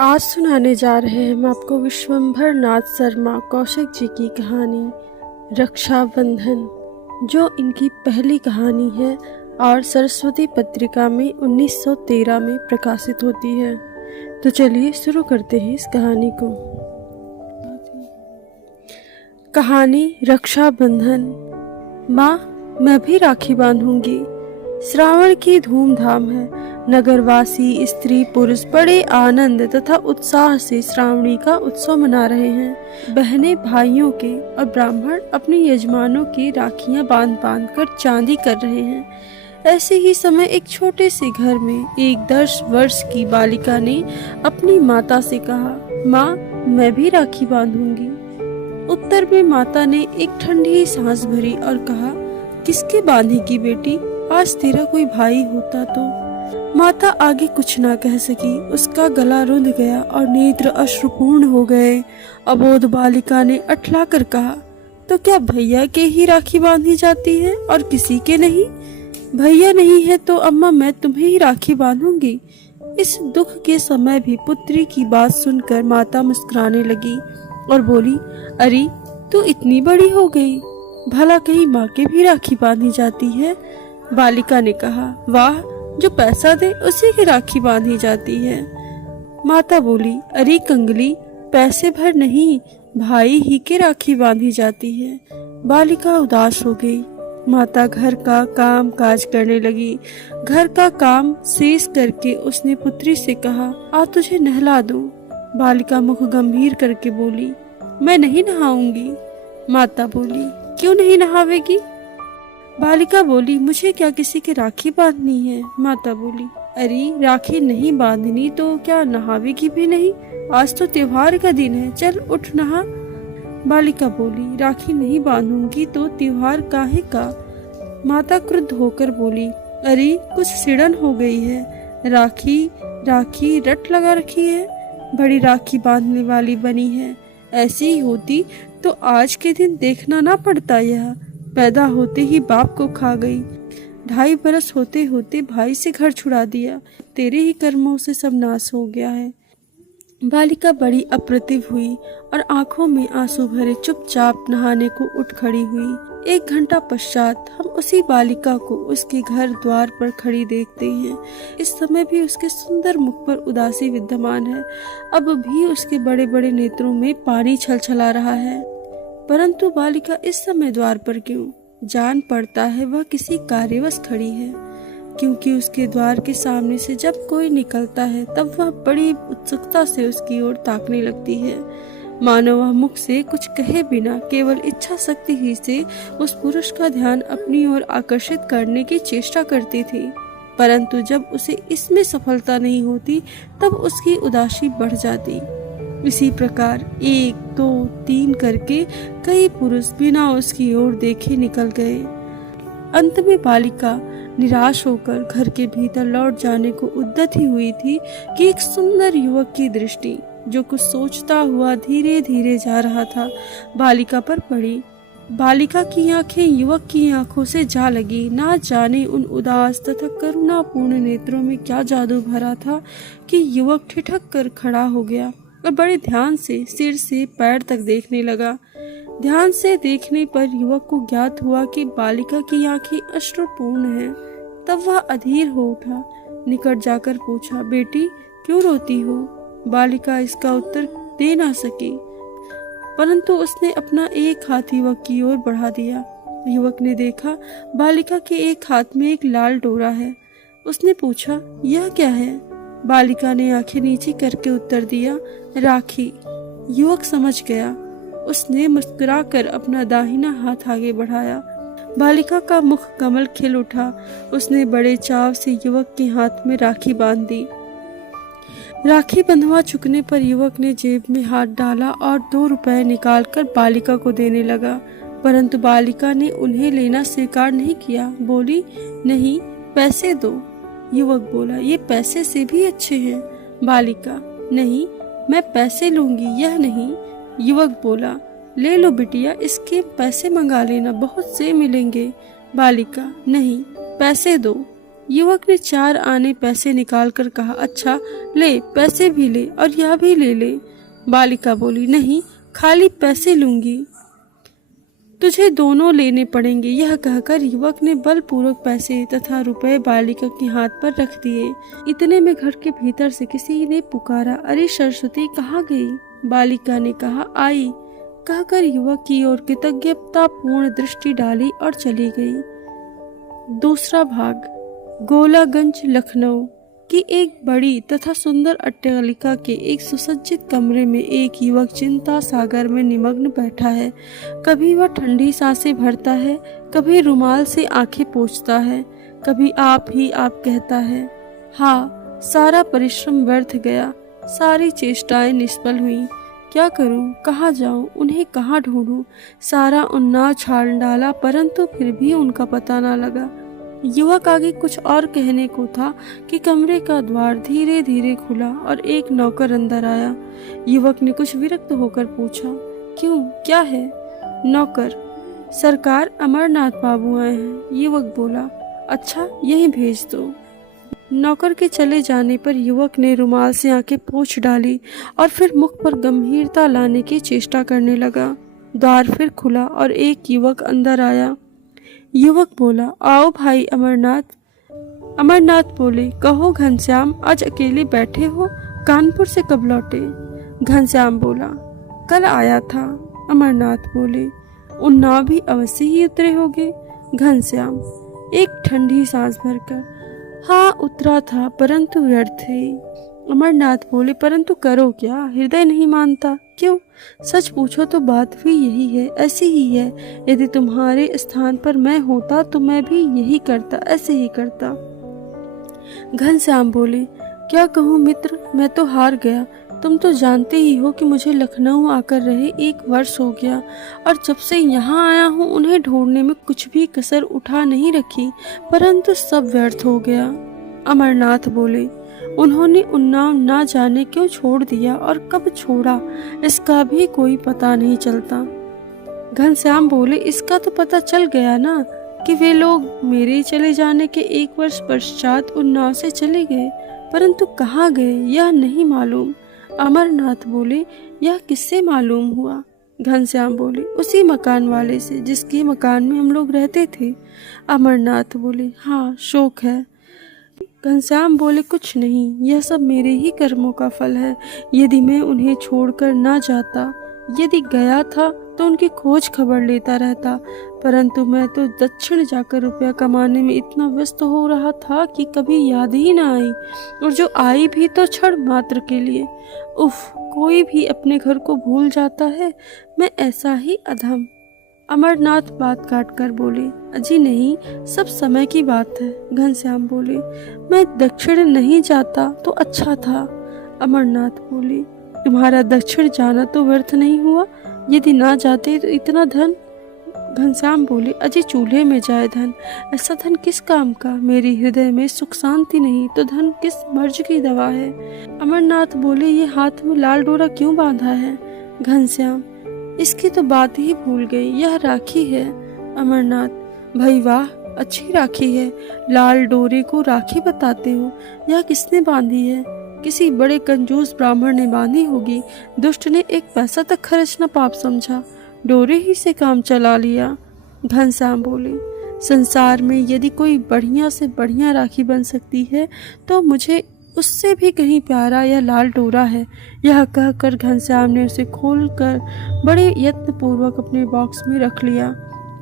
आज सुनाने जा रहे हैं हम आपको विश्वंभर नाथ शर्मा कौशिक जी की कहानी रक्षाबंधन, जो इनकी पहली कहानी है और सरस्वती पत्रिका में 1913 में प्रकाशित होती है। तो चलिए शुरू करते हैं इस कहानी को। कहानी रक्षाबंधन। माँ, मैं भी राखी बांधूंगी। श्रावण की धूमधाम है। नगरवासी स्त्री पुरुष बड़े आनंद तथा उत्साह से श्रावणी का उत्सव मना रहे हैं। बहनें भाइयों के और ब्राह्मण अपने यजमानों की राखियां बांध बांध कर चांदी कर रहे हैं। ऐसे ही समय एक छोटे से घर में एक 10 वर्ष की बालिका ने अपनी माता से कहा, माँ, मैं भी राखी बांधूंगी। उत्तर में माता ने एक ठंडी सांस भरी और कहा, किसके बांधेगी बेटी? आज तेरा कोई भाई होता तो। माता आगे कुछ ना कह सकी। उसका गला रुंध गया और नेत्र अश्रुपूर्ण हो गए। अबोध बालिका ने अठला कर कहा, तो क्या भैया के ही राखी बांधी जाती है और किसी के नहीं? भैया नहीं है तो अम्मा मैं तुम्हें ही राखी बांधूंगी। इस दुख के समय भी पुत्री की बात सुनकर माता मुस्कुराने लगी और बोली, अरे तू इतनी बड़ी हो गई, भला कहीं माँ के भी राखी बांधी जाती है? बालिका ने कहा, वाह, जो पैसा दे उसी की राखी बांधी जाती है। माता बोली, अरे कंगली, पैसे भर नहीं, भाई ही के राखी बांधी जाती है। बालिका उदास हो गई। माता घर का काम काज करने लगी। घर का काम शेष करके उसने पुत्री से कहा, आ तुझे नहला दूं। बालिका मुख गंभीर करके बोली, मैं नहीं नहाऊंगी। माता बोली, क्यों नहीं नहावेगी? बालिका बोली, मुझे क्या किसी की राखी बांधनी है? माता बोली, अरे राखी नहीं बांधनी तो क्या नहावेगी भी नहीं? आज तो त्योहार का दिन है, चल उठ नहा। बालिका बोली, राखी नहीं बांधूंगी तो त्योहार काहे का? माता क्रुद्ध होकर बोली, अरे कुछ सिड़न हो गई है। राखी राखी रट लगा रखी है, बड़ी राखी बांधने वाली बनी है। ऐसी ही होती तो आज के दिन देखना ना पड़ता। यह पैदा होते ही बाप को खा गई, 2.5 बरस होते होते भाई से घर छुड़ा दिया। तेरे ही कर्मों से सब नाश हो गया है। बालिका बड़ी अप्रतिभ हुई और आंखों में आंसू भरे चुपचाप नहाने को उठ खड़ी हुई। 1 घंटा पश्चात हम उसी बालिका को उसके घर द्वार पर खड़ी देखते हैं। इस समय भी उसके सुंदर मुख पर उदासी विद्यमान है। अब भी उसके बड़े बड़े नेत्रों में पानी छलछला रहा है। परंतु बालिका इस समय द्वार पर क्यों? जान पड़ता है वह किसी कार्यवश खड़ी है, क्योंकि उसके द्वार के सामने से जब कोई निकलता है तब वह बड़ी उत्सुकता से उसकी ओर ताकने लगती है, मानो वह मुख से कुछ कहे बिना केवल इच्छा शक्ति ही से उस पुरुष का ध्यान अपनी ओर आकर्षित करने की चेष्टा करती थी। परंतु जब उसे इसमें सफलता नहीं होती तब उसकी उदासी बढ़ जाती। इसी प्रकार 1, 2, 3 करके कई पुरुष बिना उसकी ओर देखे निकल गए। अंत में बालिका निराश होकर घर के भीतर लौट जाने को उद्यत ही हुई थी कि एक सुंदर युवक की दृष्टि, जो कुछ सोचता हुआ धीरे धीरे जा रहा था, बालिका पर पड़ी। बालिका की आंखें युवक की आंखों से जा लगी। ना जाने उन उदास तथा करुणापूर्ण नेत्रों में क्या जादू भरा था कि युवक ठिठक कर खड़ा हो गया और बड़े ध्यान से सिर से पैर तक देखने लगा। ध्यान से देखने पर युवक को ज्ञात हुआ कि बालिका की आंखें अश्रुपूर्ण हैं। तब वह अधीर हो उठा। निकट जाकर पूछा, बेटी क्यों रोती हो? बालिका इसका उत्तर दे ना सकी, परंतु उसने अपना एक हाथ युवक की ओर बढ़ा दिया। युवक ने देखा बालिका के एक हाथ में एक लाल डोरा है। उसने पूछा, यह क्या है? बालिका ने आंखें नीचे करके उत्तर दिया, राखी। युवक समझ गया। उसने मुस्कुराकर अपना दाहिना हाथ आगे बढ़ाया। बालिका का मुख कमल खिल उठा। उसने बड़े चाव से युवक के हाथ में राखी बांध दी। राखी बंधवा चुकने पर युवक ने जेब में हाथ डाला और 2 रुपए निकालकर बालिका को देने लगा, परंतु बालिका ने उन्हें लेना स्वीकार नहीं किया। बोली, नहीं, पैसे दो। युवक बोला, ये पैसे से भी अच्छे हैं। बालिका, नहीं, मैं पैसे लूंगी, यह नहीं। युवक बोला, ले लो बिटिया, इसके पैसे मंगा लेना, बहुत से मिलेंगे। बालिका, नहीं, पैसे दो। युवक ने 4 आने पैसे निकालकर कहा, अच्छा ले, पैसे भी ले और यह भी ले ले। बालिका बोली, नहीं, खाली पैसे लूंगी। तुझे दोनों लेने पड़ेंगे। यह कहकर युवक ने बलपूर्वक पैसे तथा रुपए बालिका के हाथ पर रख दिए। इतने में घर के भीतर से किसी ने पुकारा, अरे सरस्वती कहाँ गई? बालिका ने कहा, आई, कहकर युवक की ओर कृतज्ञतापूर्ण दृष्टि डाली और चली गई। दूसरा भाग। गोलागंज, लखनऊ की एक बड़ी तथा सुंदर अट्टालिका के एक सुसज्जित कमरे में एक युवक चिंता सागर में निमग्न बैठा है। कभी वह ठंडी सांसें भरता है, कभी रुमाल से आंखें पोंछता है, कभी आप ही आप कहता है। हाँ, सारा परिश्रम व्यर्थ गया, सारी चेष्टाएं निष्फल हुई। क्या करूं, कहाँ जाऊं, उन्हें कहाँ ढूंढूं? सारा उन्नाव छान डाला, परंतु फिर भी उनका पता न लगा। युवक आगे कुछ और कहने को था कि कमरे का द्वार धीरे धीरे खुला और एक नौकर अंदर आया। युवक ने कुछ विरक्त होकर पूछा, क्यों, क्या है? नौकर, सरकार अमरनाथ बाबू आए हैं। युवक बोला, अच्छा, यहीं भेज दो। नौकर के चले जाने पर युवक ने रुमाल से आंखें पोंछ डाली और फिर मुख पर गंभीरता लाने की चेष्टा करने लगा। द्वार फिर खुला और एक युवक अंदर आया। युवक बोला, आओ भाई अमरनाथ। अमरनाथ बोले, कहो घनश्याम, आज अकेले बैठे हो? कानपुर से कब लौटे? घनश्याम बोला, कल आया था। अमरनाथ बोले, उन्नाव भी अवश्य ही उतरे होगे? घनश्याम एक ठंडी सांस भरकर, हाँ उतरा था, परंतु व्यर्थ है। अमरनाथ बोले, परंतु करो क्या, हृदय नहीं मानता? क्यों? सच पूछो तो बात भी यही है, ऐसी ही है। यदि तुम्हारे स्थान पर मैं होता तो मैं भी यही करता, ऐसे ही करता। घनश्याम बोले, क्या कहूँ मित्र, मैं तो हार गया। तुम तो जानते ही हो कि मुझे लखनऊ आकर रहे 1 वर्ष हो गया और जब से यहाँ आया हूँ उन्हें ढूंढने में कुछ भी कसर उठा नहीं रखी, परंतु सब व्यर्थ हो गया। अमरनाथ बोले, उन्होंने उन्नाव ना जाने क्यों छोड़ दिया और कब छोड़ा, इसका भी कोई पता नहीं चलता। घनश्याम बोले, इसका तो पता चल गया ना कि वे लोग मेरे चले जाने के 1 वर्ष पश्चात उन्नाव से चले गए, परंतु कहाँ गए यह नहीं मालूम। अमरनाथ बोले, यह किससे मालूम हुआ? घनश्याम बोले, उसी मकान वाले से जिसके मकान में हम लोग रहते थे। अमरनाथ बोले, हाँ, शोक है। घनश्याम बोले, कुछ नहीं, यह सब मेरे ही कर्मों का फल है। यदि मैं उन्हें छोड़कर ना जाता, यदि गया था तो उनकी खोज खबर लेता रहता, परंतु मैं तो दक्षिण जाकर रुपया कमाने में इतना व्यस्त हो रहा था कि कभी याद ही ना आई, और जो आई भी तो क्षण मात्र के लिए। उफ, कोई भी अपने घर को भूल जाता है, मैं ऐसा ही अधम। अमरनाथ बात काट कर बोले, अजी नहीं, सब समय की बात है। घनश्याम बोले, मैं दक्षिण नहीं जाता तो अच्छा था। अमरनाथ बोले, तुम्हारा दक्षिण जाना तो व्यर्थ नहीं हुआ, यदि ना जाते तो इतना धन। घनश्याम बोले, अजी चूल्हे में जाए धन, ऐसा धन किस काम का? मेरी हृदय में सुख शांति नहीं तो धन किस मर्ज की दवा है? अमरनाथ बोले, ये हाथ में लाल डोरा क्यों बांधा है? घनश्याम, इसकी तो बात ही भूल गई, यह राखी है। अमरनाथ, भाई वाह, अच्छी राखी है। लाल डोरे को राखी बताते हो? यह किसने बांधी है? किसी बड़े कंजूस ब्राह्मण ने बांधी होगी। दुष्ट ने 1 पैसा तक खर्च न पाप समझा, डोरे ही से काम चला लिया। घनश्याम बोले, संसार में यदि कोई बढ़िया से बढ़िया राखी बन सकती है तो मुझे उससे भी कहीं प्यारा यह लाल डोरा है। यह कहकर घनश्याम ने उसे खोलकर बड़े यत्न पूर्वक अपने बॉक्स में रख लिया।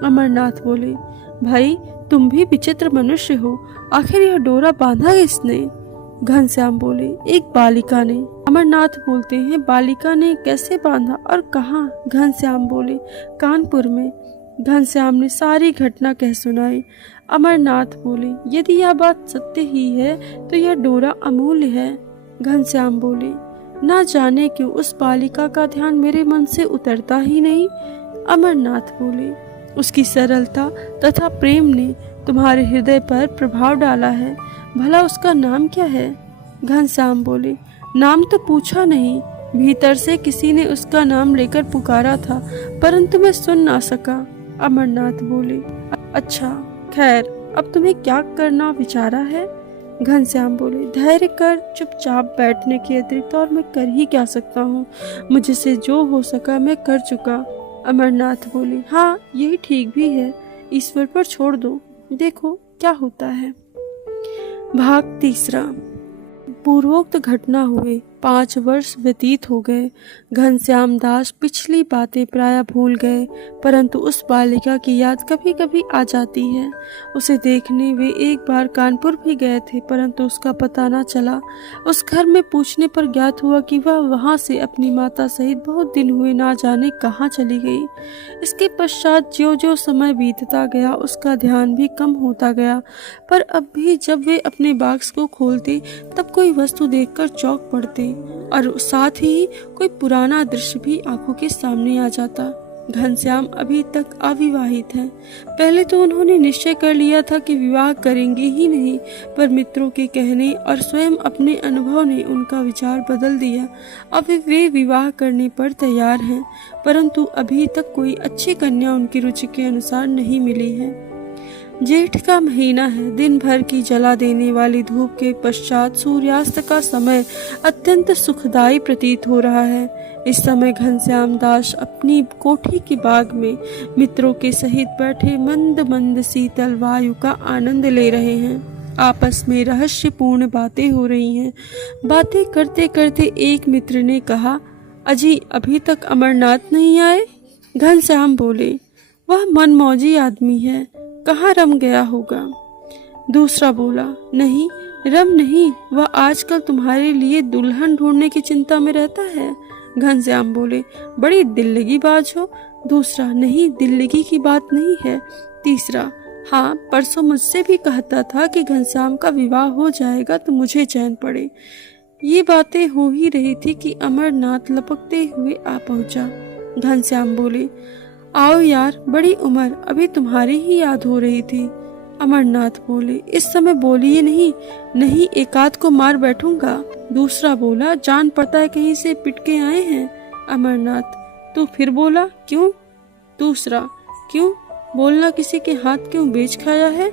अमरनाथ बोले, भाई तुम भी विचित्र मनुष्य हो, आखिर यह डोरा बांधा किसने? घनश्याम बोले, एक बालिका ने। अमरनाथ बोलते हैं, बालिका ने कैसे बांधा और कहाँ? घनश्याम बोले, कानपुर में। घनश्याम ने सारी घटना कह सुनाई। अमरनाथ बोले, यदि यह बात सत्य ही है तो यह डोरा अमूल्य है। घनश्याम बोले, ना जाने क्यों उस बालिका का ध्यान मेरे मन से उतरता ही नहीं। अमरनाथ बोले, उसकी सरलता तथा प्रेम ने तुम्हारे हृदय पर प्रभाव डाला है। भला उसका नाम क्या है? घनश्याम बोले, नाम तो पूछा नहीं, भीतर से किसी ने उसका नाम लेकर पुकारा था, परंतु मैं सुन ना सका। अमरनाथ बोले, अच्छा खैर, अब तुम्हें क्या करना विचारा है? घनश्याम बोले, धैर्य कर, चुपचाप बैठने के अतिरिक्त और मैं कर ही क्या सकता हूँ। मुझसे जो हो सका मैं कर चुका। अमरनाथ बोले, हाँ यही ठीक भी है, ईश्वर पर छोड़ दो, देखो क्या होता है। भाग तीसरा। पूर्वोक्त घटना हुए 5 वर्ष व्यतीत हो गए। घनश्याम दास पिछली बातें प्रायः भूल गए, परंतु उस बालिका की याद कभी कभी आ जाती है। उसे देखने वे एक बार कानपुर भी गए थे, परंतु उसका पता न चला। उस घर में पूछने पर ज्ञात हुआ कि वह वहां से अपनी माता सहित बहुत दिन हुए ना जाने कहाँ चली गई। इसके पश्चात ज्यों ज्यों समय बीतता गया उसका ध्यान भी कम होता गया, पर अब भी जब वे अपने बॉक्स को खोलते तब कोई वस्तु देखकर चौंक पड़ते और साथ ही कोई पुराना दृश्य भी आंखों के सामने आ जाता। घनश्याम अभी तक अविवाहित हैं। पहले तो उन्होंने निश्चय कर लिया था कि विवाह करेंगे ही नहीं, पर मित्रों के कहने और स्वयं अपने अनुभव ने उनका विचार बदल दिया। अब वे विवाह करने पर तैयार हैं, परंतु अभी तक कोई अच्छी कन्या उनकी रुचि के अनुसार नहीं मिली है। जेठ का महीना है। दिन भर की जला देने वाली धूप के पश्चात सूर्यास्त का समय अत्यंत सुखदायी प्रतीत हो रहा है। इस समय घनश्याम दास अपनी कोठी के बाग में मित्रों के सहित बैठे मंद मंद शीतल वायु का आनंद ले रहे हैं। आपस में रहस्यपूर्ण बातें हो रही हैं। बातें करते करते एक मित्र ने कहा, अजी अभी तक अमरनाथ नहीं आए? घनश्याम बोले, वह मनमौजी आदमी है, कहाँ रम गया होगा। दूसरा बोला, नहीं रम नहीं, वह आजकल तुम्हारे लिए दुल्हन ढूंढने की चिंता में रहता है। घनश्याम बोले, बड़ी दिल्लगी बाज हो। दूसरा, नहीं दिल्लगी की बात नहीं है। तीसरा, हाँ परसों मुझसे भी कहता था कि घनश्याम का विवाह हो जाएगा तो मुझे चैन पड़े। ये बातें हो ही रही थी कि अमरनाथ लपकते हुए आ पहुंचा। घनश्याम बोले, आओ यार, बड़ी उम्र, अभी तुम्हारी ही याद हो रही थी। अमरनाथ बोले, इस समय बोलिए नहीं, नहीं एकाध को मार बैठूंगा। दूसरा बोला, जान पड़ता है कहीं से पिट के आए हैं। अमरनाथ, तू फिर बोला, क्यों? दूसरा, क्यों बोलना, किसी के हाथ क्यों बेच खाया है?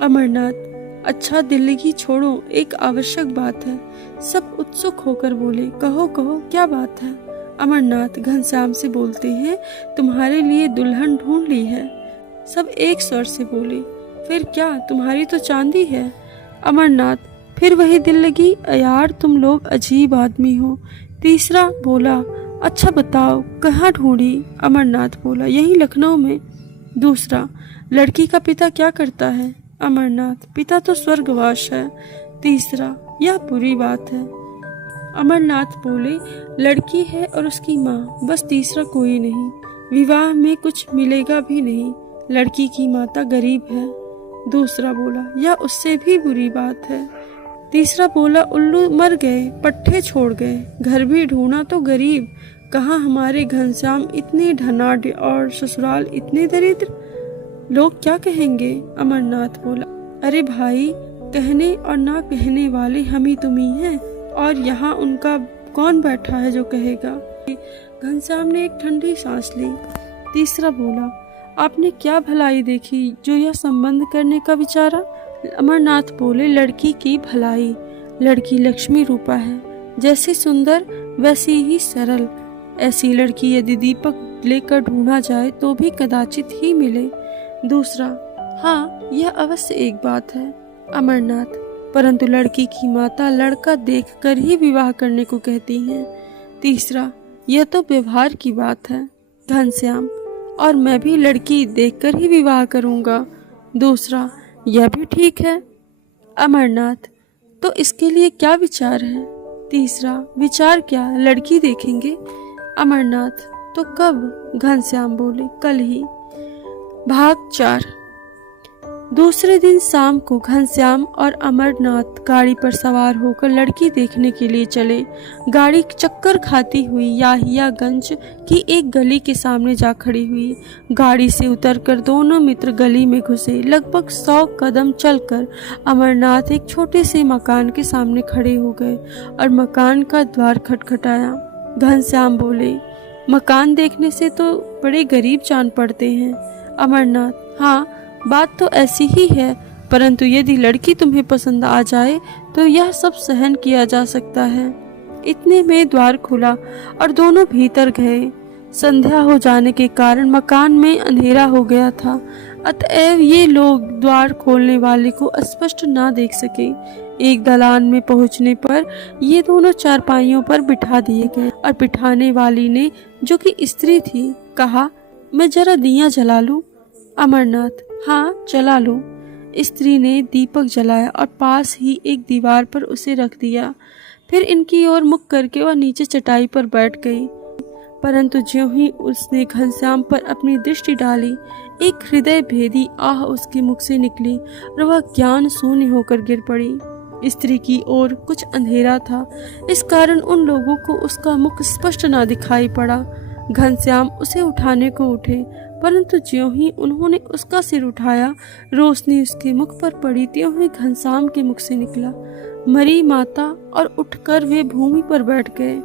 अमरनाथ, अच्छा दिल्लगी छोड़ो, एक आवश्यक बात है। सब उत्सुक होकर बोले, कहो कहो, क्या बात है? अमरनाथ घनश्याम से बोलते हैं, तुम्हारे लिए दुल्हन ढूंढ ली है। सब एक स्वर से बोले, फिर क्या, तुम्हारी तो चांदी है। अमरनाथ, फिर वही दिल लगी, यार तुम लोग अजीब आदमी हो। तीसरा बोला, अच्छा बताओ कहाँ ढूंढी? अमरनाथ बोला, यही लखनऊ में। दूसरा, लड़की का पिता क्या करता है? अमरनाथ, पिता तो स्वर्गवास है। तीसरा, यह बुरी बात है। अमरनाथ बोले, लड़की है और उसकी माँ, बस तीसरा कोई नहीं। विवाह में कुछ मिलेगा भी नहीं, लड़की की माता गरीब है। दूसरा बोला, यह उससे भी बुरी बात है। तीसरा बोला, उल्लू मर गए, पट्टे छोड़ गए, घर भी ढूंढा तो गरीब। कहाँ हमारे घनश्याम इतने धनाढ्य और ससुराल इतने दरिद्र, लोग क्या कहेंगे? अमरनाथ बोला, अरे भाई, कहने और ना कहने वाले हम ही तुम ही हैं, और यहाँ उनका कौन बैठा है जो कहेगा? घनश्याम ने एक ठंडी सांस ली। तीसरा बोला, आपने क्या भलाई देखी जो यह संबंध करने का विचारा? अमरनाथ बोले, लड़की की भलाई। लड़की लक्ष्मी रूपा है, जैसी सुंदर वैसी ही सरल। ऐसी लड़की यदि दीपक लेकर ढूंढा जाए तो भी कदाचित ही मिले। दूसरा, हाँ यह अवश्य एक बात है। अमरनाथ, परंतु लड़की की माता लड़का देखकर ही विवाह करने को कहती हैं। तीसरा, यह तो व्यवहार की बात है। घनश्याम, और मैं भी लड़की देखकर ही विवाह करूंगा। दूसरा, यह भी ठीक है। अमरनाथ, तो इसके लिए क्या विचार है? तीसरा, विचार क्या, लड़की देखेंगे। अमरनाथ, तो कब? घनश्याम बोले, कल ही। भाग 4। दूसरे दिन शाम को घनश्याम और अमरनाथ गाड़ी पर सवार होकर लड़की देखने के लिए चले। गाड़ी चक्कर खाती हुई याहियागंज की एक गली के सामने जा खड़ी हुई। गाड़ी से उतरकर दोनों मित्र गली में घुसे। लगभग 100 कदम चलकर अमरनाथ एक छोटे से मकान के सामने खड़े हो गए और मकान का द्वार खटखटाया। घनश्याम बोले, मकान देखने से तो बड़े गरीब जान पड़ते हैं। अमरनाथ, हाँ बात तो ऐसी ही है, परंतु यदि लड़की तुम्हें पसंद आ जाए तो यह सब सहन किया जा सकता है। इतने में द्वार खुला और दोनों भीतर गए। संध्या हो जाने के कारण मकान में अंधेरा हो गया था, अतएव ये लोग द्वार खोलने वाले को स्पष्ट ना देख सके। एक दलान में पहुंचने पर ये दोनों चारपाइयों पर बिठा दिए गए और बिठाने वाली ने, जो कि स्त्री थी, कहा, मैं जरा दिया जला लूं। अमरनाथ, हाँ जला लो। स्त्री ने दीपक जलाया और पास ही एक दीवार पर उसे रख दिया। फिर इनकी ओर मुख करके वह नीचे चटाई पर बैठ गई। परंतु ज्यों ही उसने घनश्याम पर अपनी दृष्टि डाली, एक हृदय भेदी आह उसके मुख से निकली और वह ज्ञान शून्य होकर गिर पड़ी। स्त्री की ओर कुछ अंधेरा था, इस कारण उन लोगों को उसका मुख स्पष्ट ना दिखाई पड़ा। घनश्याम उसे उठाने को उठे, परंतु ज्यों ही उन्होंने उसका सिर उठाया, रोशनी उसके मुख पर पड़ी त्यों ही घनश्याम के मुख से निकला, मरी माता, और उठकर वे भूमि पर बैठ गए।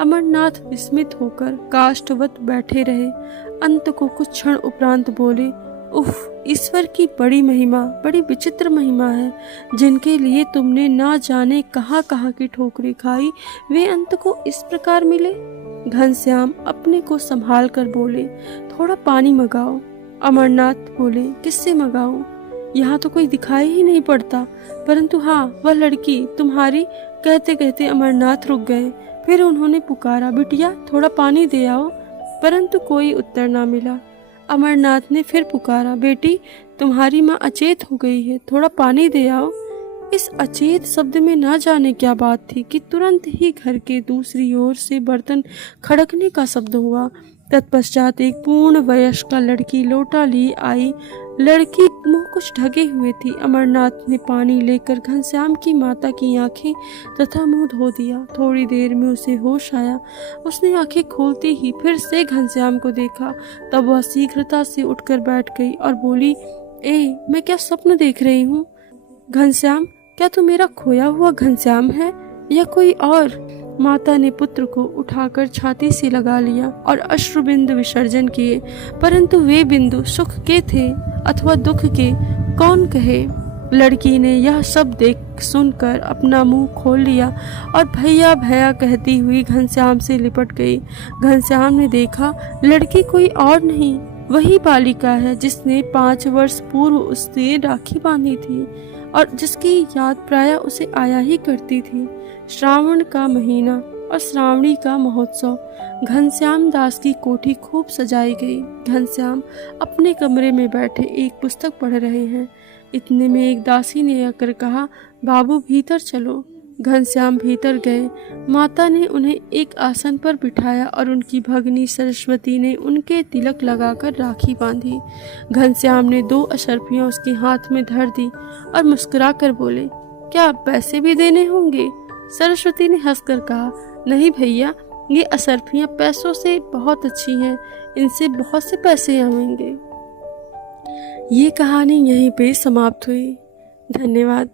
अमरनाथ विस्मित होकर काष्ठवत बैठे रहे। अंत को कुछ क्षण उपरांत बोले, उफ, ईश्वर की बड़ी महिमा, बड़ी विचित्र महिमा है। जिनके लिए तुमने ना जाने कहाँ कहाँ की ठोकरें खाई, वे अंत को इस प्रकार मिले। घनश्याम अपने को संभाल कर बोले, थोड़ा पानी मंगाओ। अमरनाथ बोले, किससे मंगाऊं? यहाँ तो कोई दिखाई ही नहीं पड़ता, परंतु हाँ, वह लड़की तुम्हारी। कहते कहते अमरनाथ रुक गए। फिर उन्होंने पुकारा, बिटिया थोड़ा पानी दे आओ, परंतु कोई उत्तर ना मिला। अमरनाथ ने फिर पुकारा, बेटी तुम्हारी माँ अचेत हो गई है, थोड़ा पानी दे आओ। इस अचेत शब्द में ना जाने क्या बात थी कि तुरंत ही घर के दूसरी ओर से बर्तन खड़कने का शब्द हुआ। तत्पश्चात एक पूर्ण वयस्क लड़की लोटा ली आई। लड़की मुंह कुछ ढके हुए थी। अमरनाथ ने पानी लेकर घनश्याम की माता की आंखें तथा मुंह धो दिया। थोड़ी देर में उसे होश आया। उसने आंखें खोलते ही फिर से घनश्याम को देखा। तब वह शीघ्रता से उठकर बैठ गई और बोली, मैं क्या स्वप्न देख रही हूँ? घनश्याम, क्या तू मेरा खोया हुआ घनश्याम है या कोई और? माता ने पुत्र को उठाकर छाती से लगा लिया और अश्रु बिंदु विसर्जन किए, परंतु वे बिंदु सुख के थे अथवा दुख के, कौन कहे। लड़की ने यह सब देख सुनकर अपना मुंह खोल लिया और भैया भैया कहती हुई घनश्याम से लिपट गई। घनश्याम ने देखा, लड़की कोई और नहीं, वही बालिका है जिसने 5 वर्ष पूर्व उससे राखी बांधी थी और जिसकी याद प्रायः उसे आया ही करती थी। श्रावण का महीना और श्रावणी का महोत्सव। घनश्याम दास की कोठी खूब सजाई गई। घनश्याम अपने कमरे में बैठे एक पुस्तक पढ़ रहे हैं। इतने में एक दासी ने आकर कहा, बाबू भीतर चलो। घनश्याम भीतर गए। माता ने उन्हें एक आसन पर बिठाया और उनकी भगनी सरस्वती ने उनके तिलक लगाकर राखी बांधी। घनश्याम ने 2 अशर्फियां उसके हाथ में धर दी और मुस्कुराकर बोले, क्या पैसे भी देने होंगे? सरस्वती ने हंसकर कहा, नहीं भैया, ये अशर्फियां पैसों से बहुत अच्छी हैं, इनसे बहुत से पैसे आएंगे। ये कहानी यहीं पे समाप्त हुई। धन्यवाद।